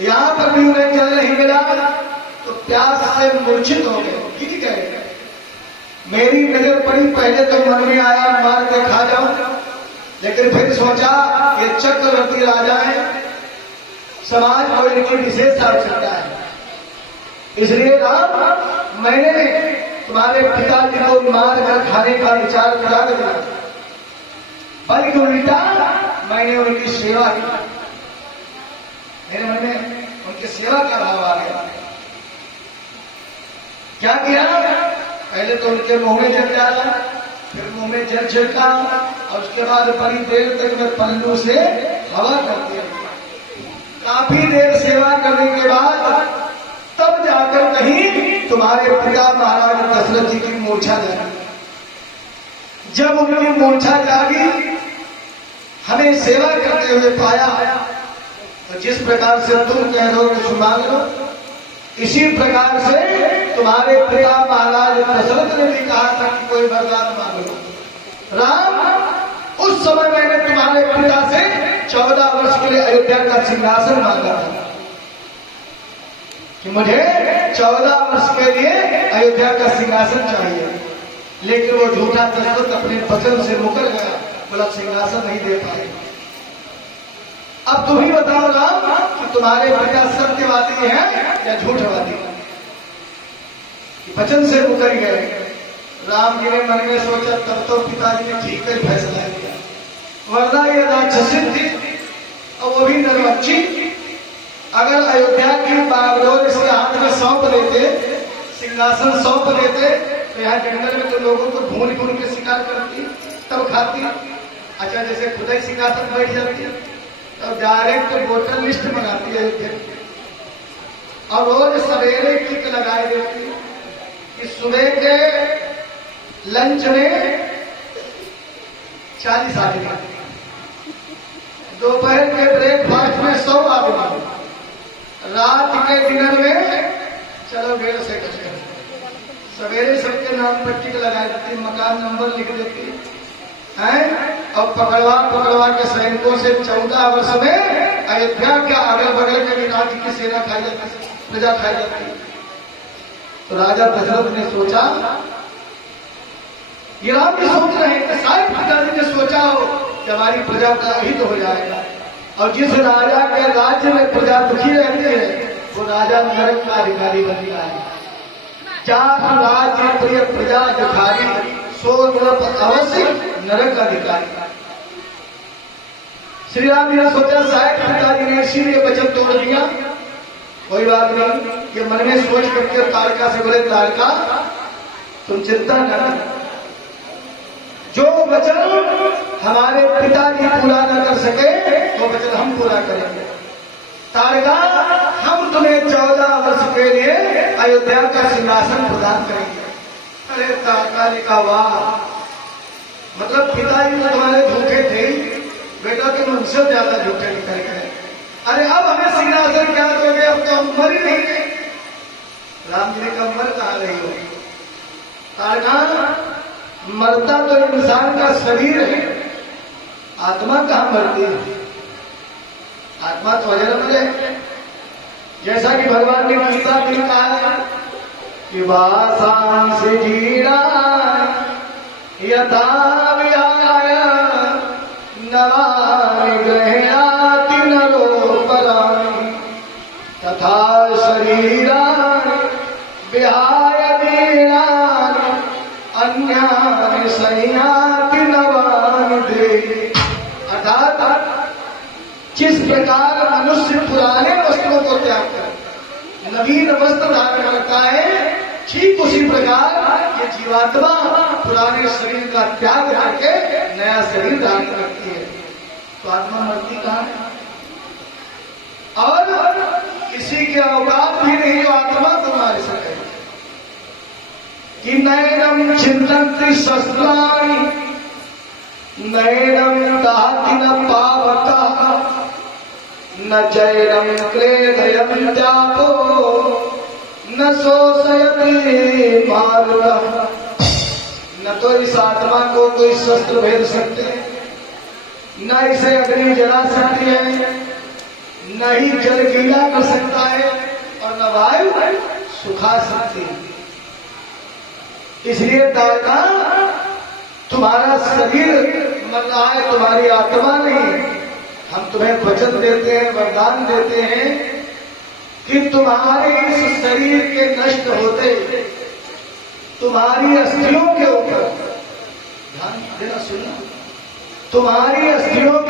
यहाँ पर भी उन्हें जल नहीं मिला तो प्यास से मूर्छित हो गए, गिर गए। मेरी नजर पड़ी, पहले तो मन में आया मार के खा जाऊं, लेकिन फिर सोचा ये चक्रवर्ती राजा है, समाज को इनकी विशेष आवश्यकता है, इसलिए राम मैंने तुम्हारे पिताजी को मार कर खाने का विचार करा दिया, बल्कि उल्टा मैंने उनकी सेवा की। मेरे मन में उनकी सेवा का भाव आ गया। क्या किया? पहले तो उनके मुंह में जल डाला, फिर मुंह में जल छिड़का, और उसके बाद बड़ी देर तक मैं पल्लू से हवा करती रही। काफी देर सेवा करने के बाद तब जाकर कहीं तुम्हारे पिता महाराज दशरथ जी की मूर्छा जागी। जब उनकी मूर्छा जागी, हमें सेवा करते हुए पाया, तो जिस प्रकार से तुम कह रहे हो कुछ मांग लो, इसी प्रकार से तुम्हारे पिता महाराज दशरथ ने भी कहा था कि कोई वरदान मांग लो। राम, उस समय मैंने तुम्हारे पिता से 14 वर्ष के लिए अयोध्या का सिंहासन मांगा था कि मुझे 14 वर्ष के लिए अयोध्या का सिंहासन चाहिए, लेकिन वो झूठा दशरथ अपने वचन से मुकर गया, बोला सिंहासन नहीं दे पाए। अब तुम ही बताओ राम कि तुम्हारे पिता सत्यवादी हैं या झूठवादी? वचन से मुकर गए। राम जी ने मन में सोचा, तब तो पिताजी ने ठीक कर फैसला किया, वरना ये राक्षसी थी और वो भी नरबच्ची, अगर अयोध्या की बागडोर इसके हाथ में सौंप देते, सिंहासन सौंप देते, तो यहाँ जंगल में तो लोगों को भून भून के शिकार करती, तब खाती। अच्छा, जैसे खुद ही सिंहासन बैठ जाती तो डायरेक्ट वोटर लिस्ट बनाती है अयोध्या, और रोज सवेरे टिक लगाए देती कि सुबह के लंच में 40 आदमी, दोपहर के ब्रेकफास्ट में 100 आदमी, रात के डिनर में चलो 150 से कुछ। सवेरे सबके नाम पर टिक लगा देती, मकान नंबर लिख देती है, और पकड़वा के सैनिकों से 14 वर्ष में अयोध्या के अगल बगल के राज्य की सेना खाई जाती, प्रजा खाई जाती। तो राजा दशरथ ने सोचा, ये राम भी सोच रहे हैं कि शायद पिताजी ने सोचा हो कि हमारी प्रजा का हित हो जाएगा, और जिस राजा के राज्य में प्रजा दुखी रहती है वो राजा नरक का अधिकारी बन गया है। चार राज्य प्रिय प्रजा अधिकारी, सो नरक अवश्य नरक अधिकारी। श्री राम जी ने सोचा शायद पिताजी ने इसीलिए वचन तोड़ दिया। कोई बात नहीं, ये मन में सोच करके तारका से बोले, तारका तुम चिंता न करो, जो वचन हमारे पिताजी पूरा न कर सके वो वचन हम पूरा करेंगे। तारका, हम तुम्हें 14 वर्ष के लिए अयोध्या का सिंहासन प्रदान करेंगे। अरे तारका ने कहा, वाह, मतलब पिताजी तो तुम्हारे झूठे थे, बेटा तुम उनसे ज्यादा झूठे निकल गए। अरे अब हमें सिंहासन क्या दोगे, अब तो हम मर ही नहीं गए। राम जी ने कहा, मर कहा रही हो तारका, मरता तो इंसान का शरीर है, आत्मा कहां मरती है? आत्मा तो अजर है। जैसा कि भगवान ने गीता में कहा कि वासांस जीरा यथा विहाय नवानि गृह्णाति नरोपराणि तथा शरीराणि विहाय दीनानि अन्यानि संयाति नवानि देहि। अर्थात जिस प्रकार मनुष्य पुराने वस्त्रों को त्याग कर नवीन वस्त्र धारण करता है, ठीक उसी प्रकार ये जीवात्मा पुराने शरीर का त्याग करके नया शरीर धारण करती है। तो आत्मा मरती कहाँ है? और किसी के औकात भी नहीं जो आत्मा को मार सके। कि नैनम चिंतन्ति शस्त्राणि नैनम दहति न पावकः न चैनम क्लेदयन्त्यापो न शोषयति मारुतः। न तो इस आत्मा को कोई शस्त्र भेद सकते, न इसे अग्नि जला सकती है, न ही जल गीला कर सकता है और न वायु सुखा सकती है। इसलिए दाता तुम्हारा शरीर मर रहा है, तुम्हारी आत्मा नहीं। हम तुम्हें वचन देते हैं, वरदान देते हैं कि तुम्हारे इस शरीर के नष्ट होते तुम्हारी अस्थियों के ऊपर ध्यान देना, सुनना, तुम्हारी अस्थियों